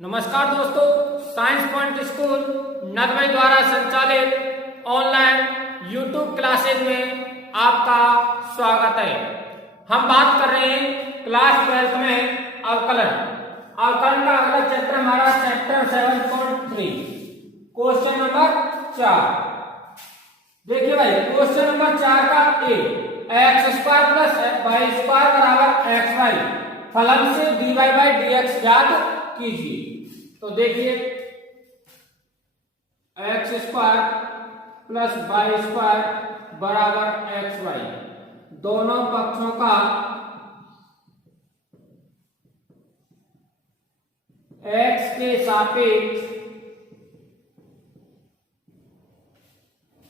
नमस्कार दोस्तों, science point school नदवाई द्वारा संचालित ऑनलाइन यूट्यूब क्लासेज में आपका स्वागत है। हम बात कर रहे हैं क्लास 12 में अवकलन। अवकलन का अगला चैप्टर हमारा चैप्टर 7.3 क्वेश्चन नंबर 4। देखिए भाई, क्वेश्चन नंबर 4 का x² प्लस y² बराबर xy फलन से dy/dx ज्ञात कीजिए। तो देखिए, x² प्लस y² बराबर xy, दोनों पक्षों का x के सापेक्ष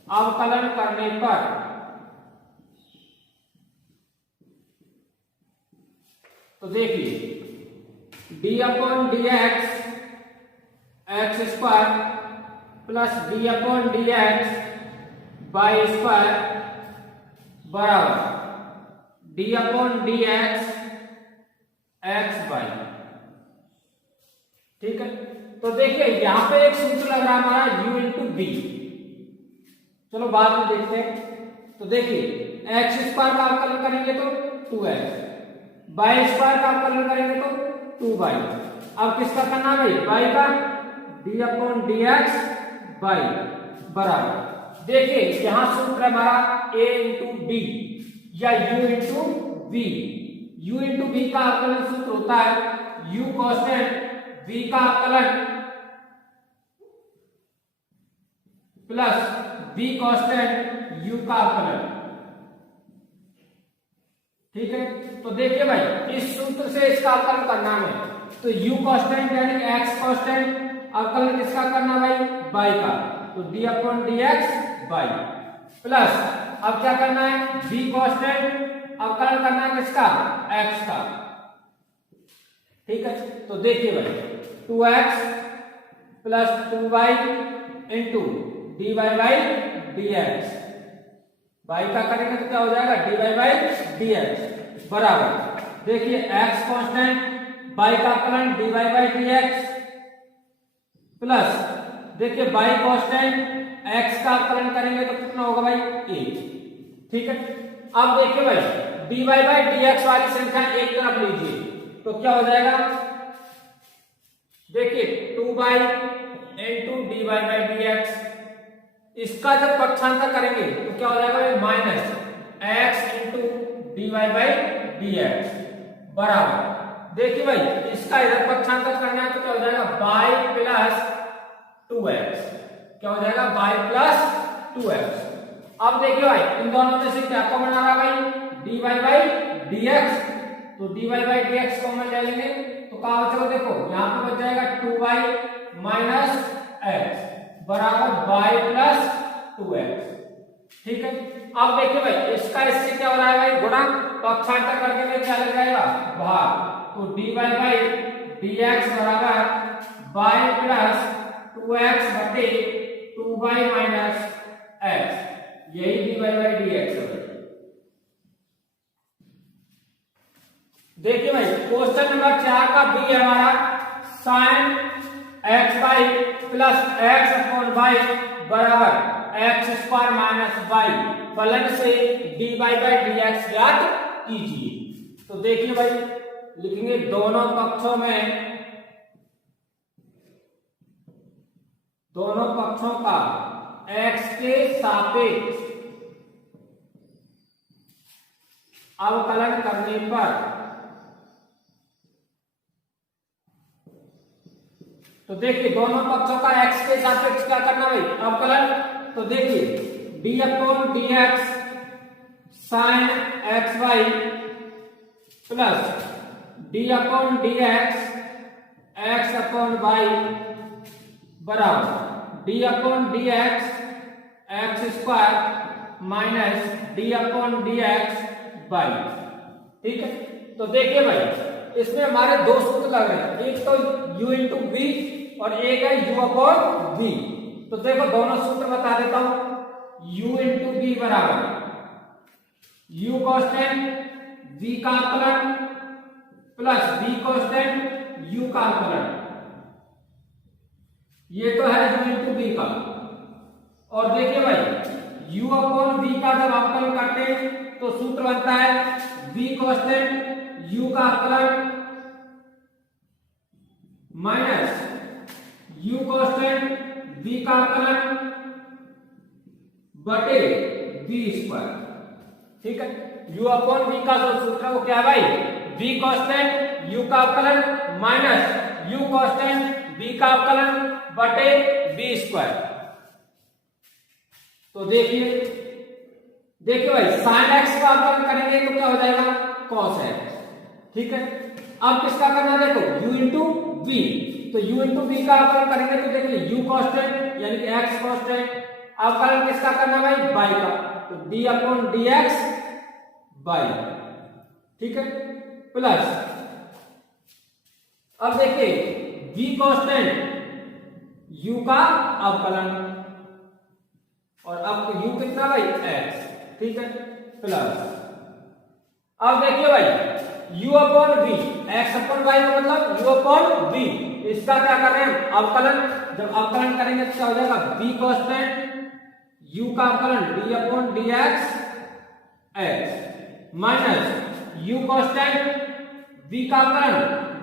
अवकलन करने पर तो देखिए d/dx x² plus d/dx y² बराबर d/dx xy। ठीक है, तो देखिए यहां पे एक सूत्र लग रहा है हमारा u इंटू बी। चलो बाद में देखते हैं। तो देखिए x² का अवकलन करेंगे तो 2x, y² का अवकलन करेंगे तो 2y। अब किसका करना है भाई? y का d/dx y बराबर, देखिए यहां सूत्र हमारा a इंटू बी या u into v। u into B का अवकलन सूत्र होता है u कांस्टेंट v का अवकलन प्लस v कांस्टेंट u का अवकलन। ठीक है, तो देखिए भाई इस सूत्र से इसका अवकलन करना है। तो u कांस्टेंट यानी x कांस्टेंट अवकलन किसका करना भाई? y का, तो d/dx y प्लस अब क्या करना है? v कांस्टेंट अवकलन करना है किसका? x का। ठीक है, तो देखिए भाई 2x plus 2y into dy/dx, y का करेंगे तो क्या हो जाएगा? dy/dx बराबर, देखिए x कांस्टेंट y का अवकलन dy/dx प्लस देखिए y कांस्टेंट x का अवकलन करेंगे तो कितना होगा भाई? a। ठीक है, अब देखिए भाई dy/dx वाली संख्या एक तरफ लीजिए तो क्या हो जाएगा? देखिए 2y इंटू dy/dx, इसका जब पक्षांतर करेंगे तो क्या हो जाएगा? माइनस x इंटू dy/dx बराबर, देखिए भाई इसका इधर पक्षांतर करना है तो क्या हो जाएगा? y plus 2x। क्या हो जाएगा? y plus 2x। अब देखिए भाई इन दोनों में से क्या कॉमन आ रहा है भाई? dy/dx, तो dy/dx कॉमन ले लेंगे तो क्या बचेगा? देखो यहां पे बच जाएगा 2y माइनस x बराबर y प्लस 2x। ठीक है, अब देखिए भाई इसका इससे क्या हो रहा है भाई? गुणा, पक्षांतर करके में क्या लग जाएगा? भाग, तो dy/dx बराबर y प्लस 2x बटे 2y माइनस x, यही dy/dx है। देखिए भाई क्वेश्चन नंबर 4 का बी है हमारा sin xy प्लस x/y बराबर x² माइनस y फलन से dy/dx ज्ञात कीजिए। तो देखिए भाई लिखेंगे दोनों पक्षों का x के सापेक्ष अवकलन करने पर तो देखिए दोनों पक्षों का x के सापेक्ष क्या करना भाई? अवकलन। तो देखिए d/dx sin xy plus d/dx x/y बराबर d/dx x² minus d/dx y। ठीक है, तो देखिए भाई इसमें हमारे दो सूत्र लग रहे हैं, एक तो u इंटू बी और एक है u/v। तो देखो दोनों सूत्र बता देता हूं। u इंटू बी बराबर u कांस्टेंट v का अवकलन प्लस बी कांस्टेंट यू का अवकलन। ये तो है u इंटू बी का। और देखिए भाई u अपॉन v का जब अवकलन करते हैं तो सूत्र बनता है v कांस्टेंट u का अवकलन माइनस u कांस्टेंट v का अवकलन बटे v स्क्वायर। ठीक है, u अपॉन v का जो सूत्र है वो क्या है भाई, v कांस्टेंट u का अवकलन माइनस u कांस्टेंट v का अवकलन बटे v स्क्वायर। तो देखिए भाई sin x का अवकलन करेंगे तो क्या हो जाएगा cos x। ठीक है, अब किसका करना देखो u इंटू v, तो u इंटू v का अवकलन करेंगे तो देखिए u कांस्टेंट यानी कि x कांस्टेंट, अवकलन किसका करना भाई y का, तो d अपॉन dx y। ठीक है, प्लस अब देखिए v कांस्टेंट u का अवकलन और अब u कितना भाई x। ठीक है, प्लस अब देखिए भाई u upon v, x upon y का मतलब u अपॉन v, इसका क्या कर रहे हैं अवकलन। जब अवकलन करेंगे तो क्या हो जाएगा v कांस्टेंट u का अवकलन d अपॉन dx x minus u constant v का अवकलन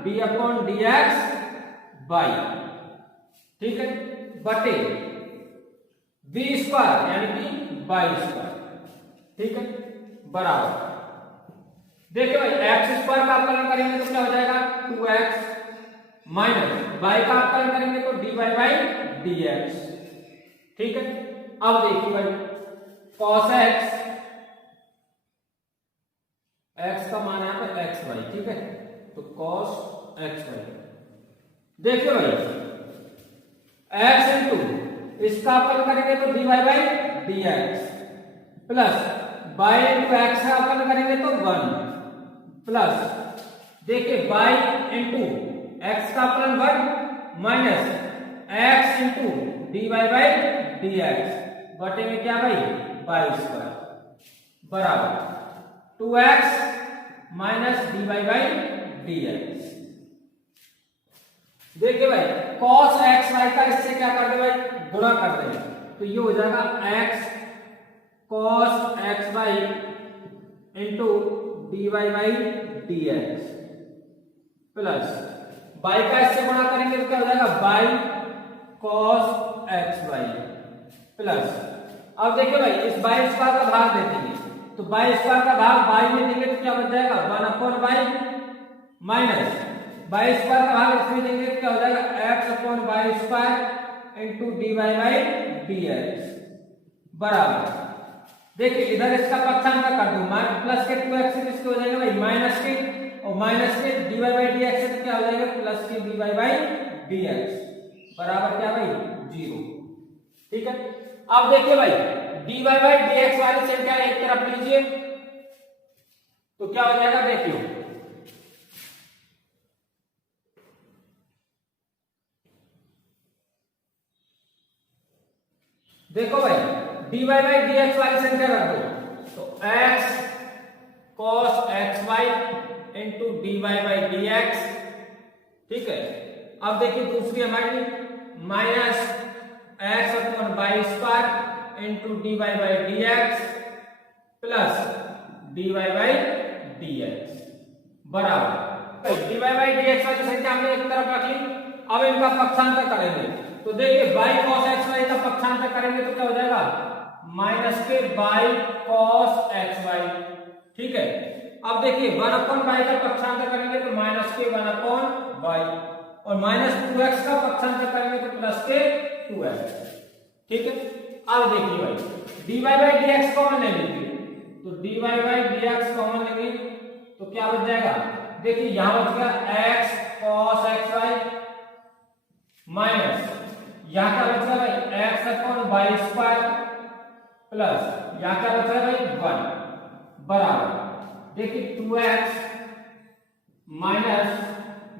d अपॉन dx y। ठीक है, बटे v स्क्वायर यानी कि y स्क्वायर। ठीक है, बराबर देखिए भाई x स्क्वायर का अवकलन करेंगे तो क्या हो जाएगा 2x माइनस y का अवकलन करेंगे तो dy बाई dx। ठीक है, अब देखिए भाई cos x, x का मान है पर xy। ठीक है, तो cos xy देखिए भाई x इंटू इसका अवकलन करेंगे तो dy by dx plus y into x का अवकलन करेंगे तो 1 प्लस देखिए y इंटू x का अवकलन 1 minus x into dy by dx बटे में क्या भाई y स्क्वायर बराबर 2x minus dy by dx। देखिए भाई cos xy का इससे क्या कर दे भाई गुणा कर दे, तो ये हो जाएगा x cos xy into dy by dx plus y का इससे गुणा करेंगे तो क्या हो जाएगा y cos xy प्लस अब देखिए भाई इस y स्क्वायर का भाग दे देंगे तो y स्क्वायर का भाग y में देंगे तो क्या बच जाएगा 1 upon y minus y square का भाग इसमें देंगे तो क्या हो जाएगा x upon y square into dy by dx बराबर देखिए इधर इसका पक्षांतर कर दो प्लस के 2x से किसके हो जाएगा भाई माइनस के, और माइनस के dy बाई dx से क्या हो जाएगा प्लस के dy बाई dx बराबर क्या भाई 0। ठीक है, अब देखिए भाई dy बाई dx वाली संख्या एक तरफ लीजिए तो क्या हो जाएगा देखिए देखो भाई dy बाई dx वाली संख्या रख दो तो x cos xy into dy by dx। ठीक है, अब देखिए दूसरी हमारी minus x upon y square into dy by dx plus dy by dx बराबर dy बाई dx वाली संख्या हमने एक तरफ रख ली। अब इनका पक्षांतर करेंगे तो देखिए y cos xy का पक्षांतर करेंगे तो क्या हो जाएगा माइनस के y cos xy। ठीक है, अब देखिए 1 अपॉन y का पक्षांतर करेंगे तो माइनस के 1 अपॉन y और माइनस 2x का पक्षांतर करेंगे तो प्लस के 2x। ठीक है, अब देखिए भाई dy बाई dx कॉमन ले लीजिए तो dy बाई dx कॉमन लेंगे तो क्या बच जाएगा देखिए यहां बच गया x cos xy माइनस यहां क्या बच रहा है भाई x upon y square plus यहां क्या बच रहा है भाई 1 बराबर देखिए 2x minus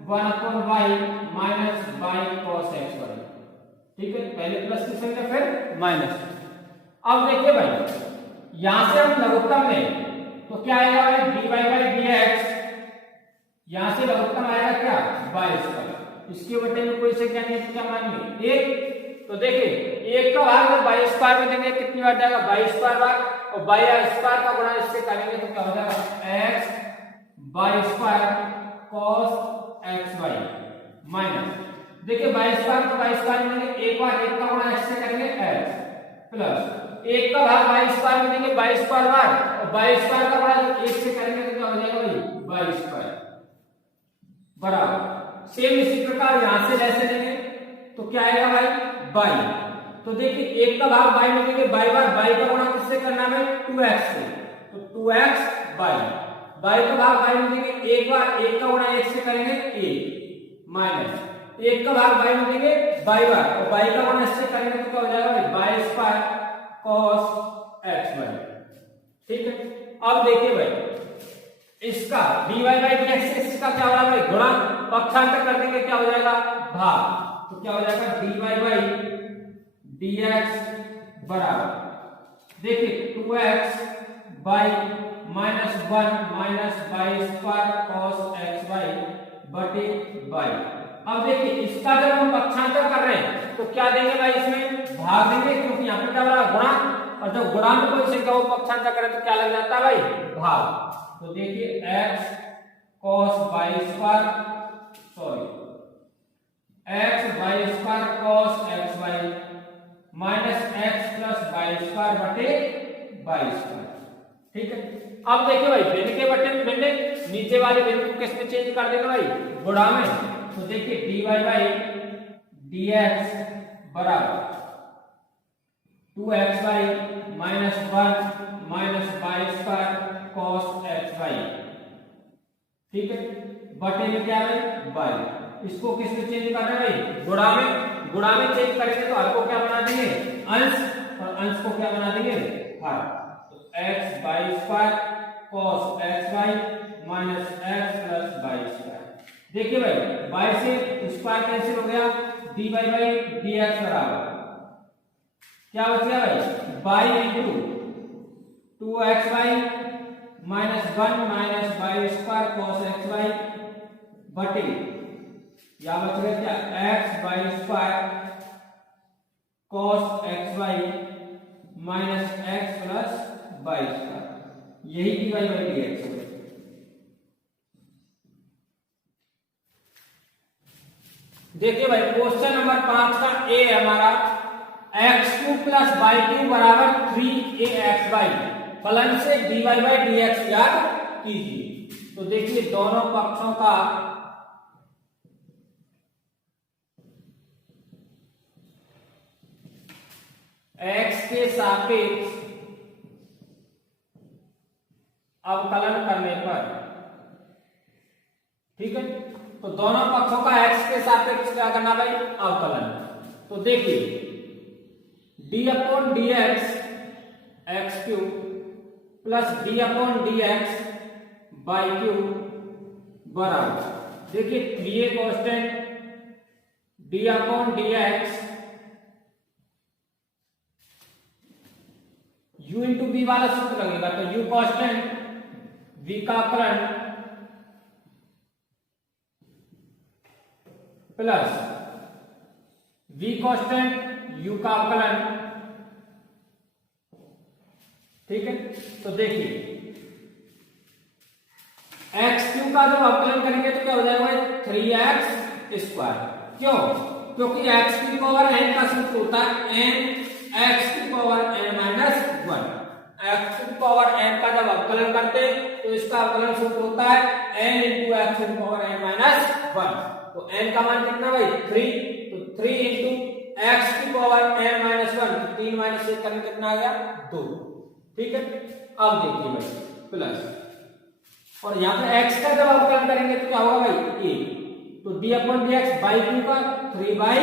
1 upon y minus y cos xy। ठीक है, पहले प्लस की संख्या फिर माइनस। अब देखिए भाई यहां से हम लघुत्तम लें तो क्या आएगा भाई dy बाई dx, यहां से लघुत्तम आएगा क्या y स्क्वायर, इसके बटे में कोई से क्या नहीं है तो क्या मानेंगे 1। तो देखिए 1 का भाग जब बाई स्क्वायर में देंगे कितनी बार जाएगा बाई स्क्वायर बार, और बाई स्क्वायर का गुणा इससे करेंगे तो क्या हो जाएगा x by square cos xy minus, देखिए बाई स्क्वायर को बाई स्क्वायर में देंगे एक बार, 1 का गुणा x से करेंगे x प्लस 1 का भाग बाई स्क्वायर में देंगे बाई स्क्वायर बार, और बाई स्क्वायर का गुणा 1 से करेंगे तो क्या हो जाएगा भाई बाई स्क्वायर बराबर। सेम इसी प्रकार यहां से ऐसे लेंगे तो क्या आएगा भाई बाई। तो देखिए 1 का भाग बाई में देंगे बाई बार, बाई का गुणा किससे करना है 2x से, तो 2x बाई, बाई का भाग बाई में देंगे एक बार, 1 का गुणा 1 से करेंगे 1 माइनस 1 का भाग बाई में देंगे बाई बार, और बाई का गुणा इससे करेंगे तो क्या हो जाएगा भाई बाई स्क्वायर cos xy। ठीक है, अब देखिए भाई इसका dy बाई dx इसका क्या हो रहा है भाई गुणा, पक्षांतर कर देंगे क्या हो जाएगा भाग, तो क्या हो जाएगा dy बाई dx बराबर देखिए 2x by minus 1 minus by square cos xy बटे बाई। अब देखिए इसका जब हम पक्षांतर कर रहे हैं तो क्या देंगे भाई इसमें भाग देंगे, क्योंकि यहाँ पे क्या हो रहा है गुणा, और जब गुणा में कोई संख्या को पक्षांतर करें तो क्या लग जाता है भाई भाग। तो देखिए x cos by square x by square cos xy minus x plus by square बटे बाई स्क्वायर। ठीक है, अब देखिए भाई बिंदु के बटे में बिंदु नीचे वाले बिंदु को किस में चेंज कर देंगे भाई गुणा में, तो देखिए dy बाई dx बराबर 2xy minus 1 minus by square cos xy। ठीक है, बटे में क्या है बाई, इसको किस में चेंज करना है भाई गुणा में, गुणा में चेंज करेंगे तो हर को क्या बना देंगे अंश, और अंश को क्या बना देंगे हर, तो x by square cos xy minus x plus by square. देखिए भाई बाई से स्क्वायर कैंसिल हो गया, dy बाई dx बराबर क्या बच गया भाई by into 2xy minus 1 minus by square cos xy बटे या बच गया क्या x by square cos xy minus x plus by square, यही dy बाई dx है। देखिए भाई क्वेश्चन नंबर 5 का ए हमारा x3 प्लस बाई क्यू बराबर 3ax फलन से dy बाई dx याद कीजिए। तो देखिए दोनों पक्षों का x के सापेक्ष अवकलन करने पर, ठीक है, तो दोनों पक्षों का x के सापेक्ष क्या करना भाई अवकलन। तो देखिए d अपॉन dx x cube plus d अपॉन dx बाई क्यूब बराबर देखिए 3a कांस्टेंट d अपॉन dx u इंटू बी वाला सूत्र लगेगा, तो u कांस्टेंट v का अवकलन प्लस v कांस्टेंट u का अवकलन। ठीक है, तो देखिए x क्यूब का जब अवकलन करेंगे तो क्या हो जाएगा 3x स्क्वायर, क्यों, क्योंकि x की पावर n का सूत्र होता है n x की पावर n माइनस 1, x की पावर n का जब अवकलन करते तो इसका अवकलन सूत्र होता है n इंटू x की पावर n माइनस 1, तो n का मान कितना भाई 3, तो 3 इंटू x की पावर n माइनस 1, 3 माइनस 1 करने कितना आ गया 2। ठीक है, अब देखिए भाई प्लस, और यहाँ पे x का जब अवकलन करेंगे तो क्या होगा भाई a, तो d अपॉन dx बाई क्यू का 3 बाई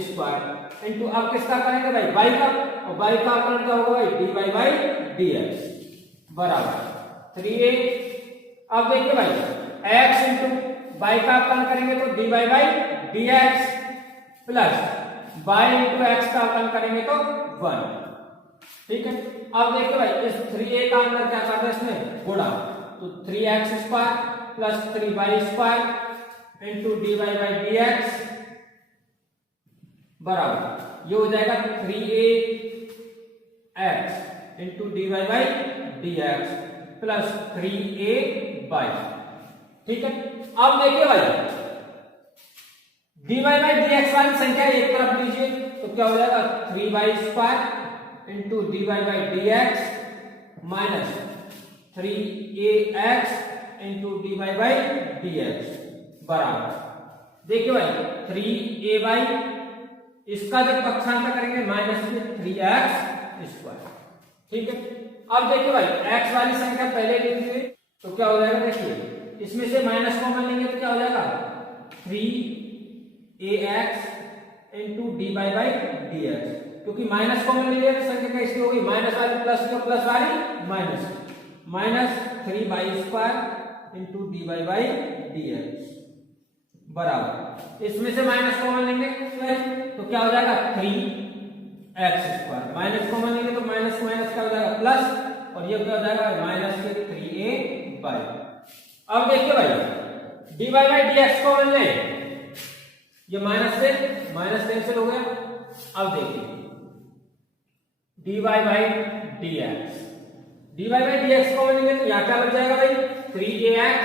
स्क्वायर इंटू अब किसका करेंगे भाई बाई का, और बाई का अवकलन क्या होगा भाई dy बाई dx बराबर 3a। अब देखिए भाई x इंटू बाई का अवकलन करेंगे तो dy by dx plus by into x का अवकलन करेंगे तो 1। ठीक है, अब देखिए भाई इस 3a का अंदर क्या करना है इसमें गुणा, तो 3x square plus 3 by square into D Y by D X बराबर ये हो जाएगा 3a X into D Y by D X plus 3a by, ठीक है। अब देखिए भाई dy बाई dx वाली संख्या एक तरफ लीजिए तो क्या हो जाएगा 3y square into dy by dx minus 3ax into dy by dx बराबर देखिए भाई 3a बाई इसका जब पक्षांतर करेंगे माइनस में 3x स्क्वायर, ठीक है। अब देखिए भाई x वाली संख्या पहले लिख ली तो क्या हो जाएगा, देखिए इसमें से माइनस कॉमन लेंगे तो क्या हो जाएगा 3ax into D by by D x, क्योंकि माइनस कॉमन ले लिया तो संख्या कैसी होगी माइनस वाली प्लस की प्लस वाली minus, minus 3y square into D by by D X बराबर इसमें से माइनस कॉमन लेंगे तो क्या हो जाएगा 3x स्क्वायर, माइनस कॉमन लेंगे तो माइनस माइनस क्या हो जाएगा प्लस और ये क्या हो जाएगा माइनस के 3a बाई। अब देखिए भाई D by by D X common ले, ये माइनस से माइनस कैंसिल हो गया। अब देखिए D Y by D X common लेंगे तो यहां क्या बच जाएगा भाई 3ax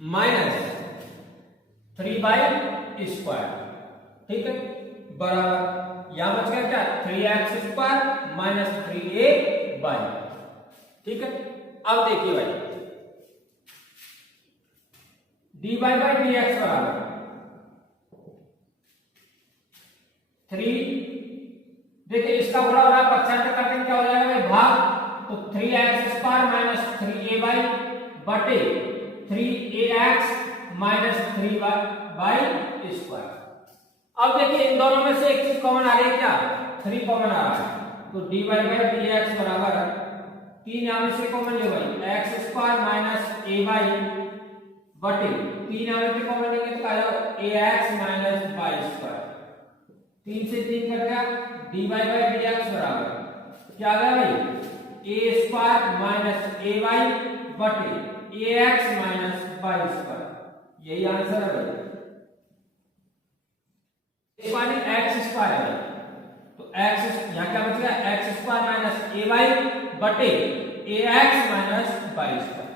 माइनस 3 बाई स्क्वायर, ठीक है बराबर यहां बच गया क्या 3x square minus 3a by, ठीक है। अब देखिए भाई D Y by D X बराबर 3, देखिए इसका बड़ा हो रहा है पक्षांतर करते हैं क्या हो जाएगा भाई भाग तो 3x square minus 3a by बटे 3ax माइनस 3 बाई स्क्वायर। अब देखिए इन दोनों में से एक चीज कॉमन आ रही है क्या 3 कॉमन आ रहा है तो D Y by D X बराबर 3 यहां में से कॉमन ले भाई X square minus a by बटे 3 यहां में से कॉमन लेंगे तो क्या आएगा ax माइनस y स्क्वायर, 3 से 3 कट गया D Y by D X बराबर क्या आ गया भाई a square minus a Y बटे ax माइनस y स्क्वायर, यही आंसर है भाई। इस वाली x स्क्वायर है तो x यहां क्या बच गया x square minus a Y बटे ax माइनस y स्क्वायर,